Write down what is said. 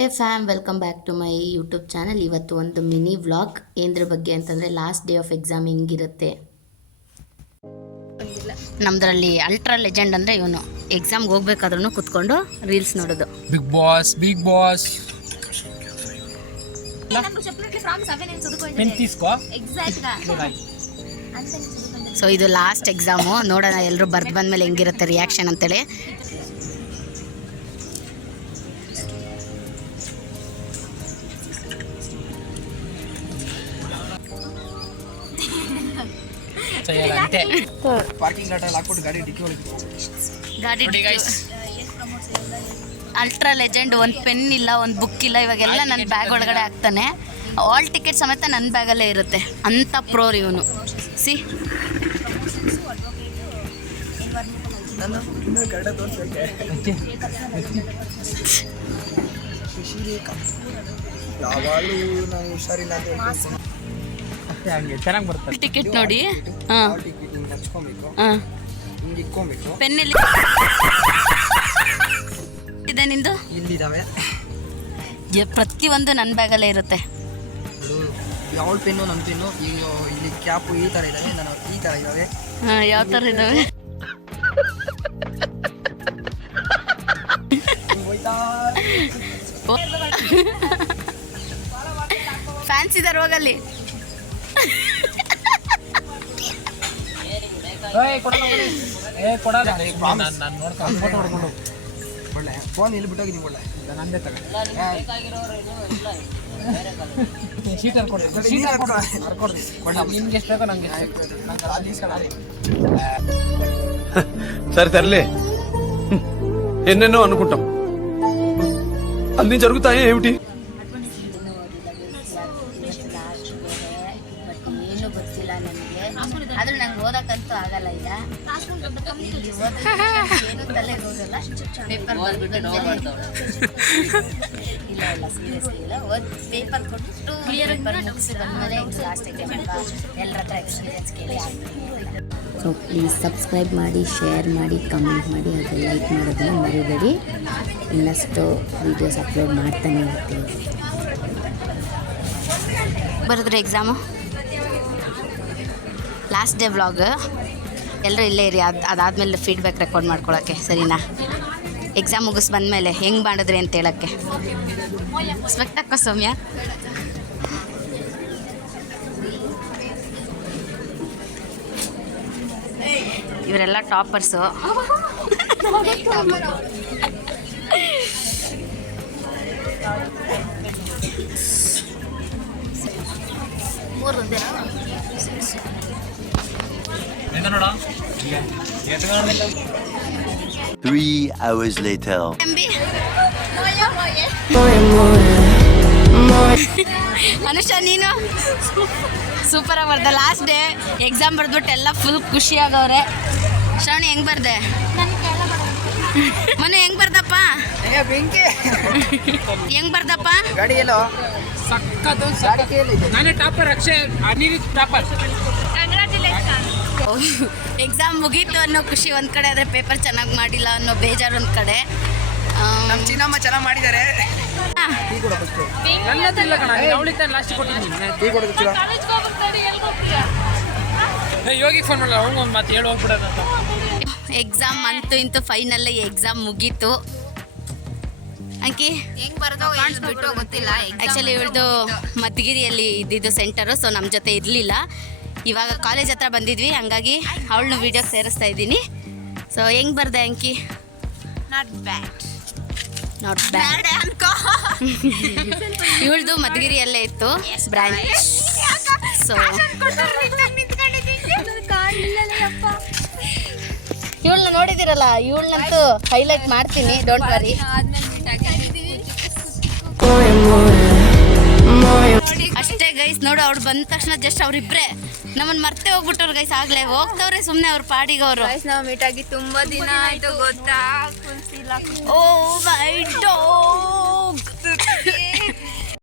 Hey fam, welcome back to my YouTube channel. ಇವತ್ತು ಒಂದು mini vlog ಏನದ್ರ ಬಗ್ಗೆ ಅಂತಂದರೆ ಲಾಸ್ಟ್ ಡೇ ಆಫ್ ಎಕ್ಸಾಮ್ ಹೆಂಗಿರುತ್ತೆ. ನಮ್ದ್ರಲ್ಲಿ ಅಲ್ಟ್ರಾ ಲೆಜೆಂಡ್ ಅಂದರೆ ಇವನು ಎಕ್ಸಾಮ್ಗೆ ಹೋಗ್ಬೇಕಾದ್ರೂ ಕುತ್ಕೊಂಡು ರೀಲ್ಸ್ ನೋಡೋದು. ಬಿಗ್ ಬಾಸ್ ಸೊ ಇದು ಲಾಸ್ಟ್ ಎಕ್ಸಾಮು. ನೋಡೋಣ ಎಲ್ಲರೂ ಬರ್ದು ಬಂದಮೇಲೆ ಹೆಂಗಿರುತ್ತೆ ರಿಯಾಕ್ಷನ್ ಅಂತೇಳಿ. ಅಲ್ಟ್ರಾ ಲೆಜೆಂಡ್ ಒಂದು ಪೆನ್ ಇಲ್ಲ, ಒಂದು ಬುಕ್ ಇಲ್ಲ, ಇವಾಗೆಲ್ಲ ನನ್ನ ಬ್ಯಾಗ್ ಒಳಗಡೆ ಹಾಕ್ತಾನೆ. ಆಲ್ ಟಿಕೆಟ್ ಸಮೇತ ನನ್ನ ಬ್ಯಾಗಲ್ಲೇ ಇರುತ್ತೆ. ಅಂಥ ಪ್ರೋರ್ ಇವನು. ಸಿ ಟಿಕೆಟ್ ನೋಡಿ. ಪೆನ್ ಎಲ್ಲಿ ಇದೆ ನಿಂದು? ಇಲ್ಲಿದ್ದಾವೆ. ಪ್ರತಿಯೊಂದು ನನ್ನ ಬ್ಯಾಗಲ್ಲೇ ಇರುತ್ತೆ. ಯಾವ ಪೆನ್ನು ನನ್ನ ಪೆನ್ನು ಇಲ್ಲಿ ಕ್ಯಾಪು ಈ ಥರ ಇದ್ದಾವೆ, ನಾನು ಈ ಥರ ಇದ್ದಾವೆ. ಯಾವ ಥರ ಇದ್ದಾವೆ? ಫ್ಯಾನ್ಸ್ ಇದ್ದಾರೆ, ಹೋಗಲ್ಲಿ. ಒಳ್ಳೆ ಫೋನ್ ಇಲ್ಲಿ ಬಿಟ್ಟೋಗಿದ್ದೀನಿ. ಒಳ್ಳೆ ನಂದೇ ತಗೊಂಡು సరే తరలే ఎన్నెన్నో అనుకుంటాం, అన్ని జరుగుతాయి ఏమిటి? ಏನು ಗೊತ್ತಿಲ್ಲ ನನಗೆ, ಆದ್ರೂ ನಂಗೆ ಓದಕ್ಕಂತೂ ಆಗಲ್ಲ. ಈಗ ಇಲ್ಲಿ ಏನು ತಲೆ ಹೋಗಲ್ಲ. ಪೇಪರ್ ಇಲ್ಲ ಇಲ್ಲ ಸೀರಿಯಸ್ಲಿ ಇಲ್ಲ. ಪೇಪರ್ ಕೊಟ್ಟು ಪೇಪರ್ ಮುಗಿಸಿ ಬಂದಮೇಲೆ ಲಾಸ್ಟ್ ಎಕ್ಸಾಮ್ ಎಲ್ಲರ ಹತ್ರ ಎಕ್ಸ್ಪೀರಿಯನ್ಸ್ ಕೇಳಿ ಆಗ್ತದೆ. ಸೊ ಪ್ಲೀಸ್ ಸಬ್ಸ್ಕ್ರೈಬ್ ಮಾಡಿ, ಶೇರ್ ಮಾಡಿ, ಕಮೆಂಟ್ ಮಾಡಿ, ಹಾಗೆ ಲೈಕ್ ಮಾಡೋದನ್ನು ಮರಿಬೇಡಿ. ಇನ್ನಷ್ಟು ವೀಡಿಯೋಸ್ ಅಪ್ಲೋಡ್ ಮಾಡ್ತಾನೆ ಇರ್ತೀವಿ. ಬರೆದ್ರೆ ಎಕ್ಸಾಮು ಲಾಸ್ಟ್ ಡೇ ವ್ಲಾಗ್. ಎಲ್ಲರೂ ಇಲ್ಲೇ ಇರಿ, ಅದಾದಮೇಲೆ ಫೀಡ್ಬ್ಯಾಕ್ ರೆಕಾರ್ಡ್ ಮಾಡ್ಕೊಳ್ಳೋಕ್ಕೆ, ಸರಿನಾ? ಎಕ್ಸಾಮ್ ಮುಗಿಸ್ ಬಂದಮೇಲೆ ಹೆಂಗೆ ಮಾಡಿದ್ರಿ ಅಂತ ಹೇಳೋಕ್ಕೆ. ಸ್ಪೆಕ್ಟಕ್ಕ ಸೌಮ್ಯ. ಇವರೆಲ್ಲ toppers. Three hours later. Anusha, ನೀನು ಸೂಪರಾಗಿ ಬರ್ದೆ. ಲಾಸ್ಟ್ ಡೇ ಎಕ್ಸಾಮ್ ಬರೆದ್ಬಿಟ್ಟು ಎಲ್ಲ ಫುಲ್ ಖುಷಿಯಾಗವ್ರೆ. ಶ್ರಾವಣಿ ಹೆಂಗೆ ಬರ್ದೆ? ಮೊನ್ನೆ ಹೆಂಗೆ ಬರ್ದಪ್ಪ? ಹೆಂಗೆ ಬರ್ದಪ್ಪ? ಎಕ್ಸಾಮ್ ಮುಗೀತು ಅನ್ನೋ ಖುಷಿ ಒಂದು ಕಡೆ, ಆದರೆ ಪೇಪರ್ ಚೆನ್ನಾಗಿ ಮಾಡಿಲ್ಲ ಅನ್ನೋ ಬೇಜಾರು ಒಂದು ಕಡೆ. ನಮ್ಮ ಚಿನ್ನಮ್ಮ ಚೆನ್ನಾಗಿ ಮಾಡಿದ್ದಾರೆ. ಎಕ್ಸಾಮ್ ಅಂತೂ ಇಂತೂ ಫೈನಲ್ ಎಕ್ಸಾಮ್ ಮುಗೀತು. ಅಂಕಿ ಹೆಂಗೆ ಬರೋದು ಗೊತ್ತಿಲ್ಲ. ಆ್ಯಕ್ಚುಲಿ ಇವಳ್ದು ಮಧುಗಿರಿಯಲ್ಲಿ ಇದ್ದಿದ್ದು ಸೆಂಟರು, ಸೊ ನಮ್ಮ ಜೊತೆ ಇರಲಿಲ್ಲ. ಇವಾಗ ಕಾಲೇಜ್ ಹತ್ರ ಬಂದಿದ್ವಿ, ಹಂಗಾಗಿ ಅವಳನ್ನು ವೀಡಿಯೋಗೆ ಸೇರಿಸ್ತಾ ಇದ್ದೀನಿ. ಸೊ ಹೆಂಗೆ ಬರ್ದೆ ಅಂಕಿ? ನಾಟ್ ಬ್ಯಾಡ್ ಇವಳ್ದು ಮಧುಗಿರಿಯಲ್ಲೇ ಇತ್ತು ಬ್ರಾಂಚ್. ಸೊ ಇವಳನ್ನ ನೋಡಿದಿರಲ್ಲ, ಇವಳನ್ನಂತೂ ಹೈಲೈಟ್ ಮಾಡ್ತೀನಿ, ಡೋಂಟ್ ವರಿ. ಅಷ್ಟೇ ಗೈಸ್, ನೋಡು ಅವ್ರು ಬಂದ ತಕ್ಷಣ ಜಸ್ಟ್ ಅವ್ರಿಬ್ರೆ ನಮ್ಮನ್ನು ಮರ್ತೆ ಹೋಗ್ಬಿಟ್ಟವ್ರು ಗೈಸ್. ಆಗ್ಲೇ ಹೋಗ್ತವ್ರೆ ಸುಮ್ಮನೆ ಅವ್ರ ಪಾಡಿಗೆ ಅವರು. ನಾವು ಮೀಟ್ ಆಗಿ ತುಂಬಾ ದಿನ ಆಯ್ತು ಗೊತ್ತಾ. ಓ ಮೈ ಗಾಡ್.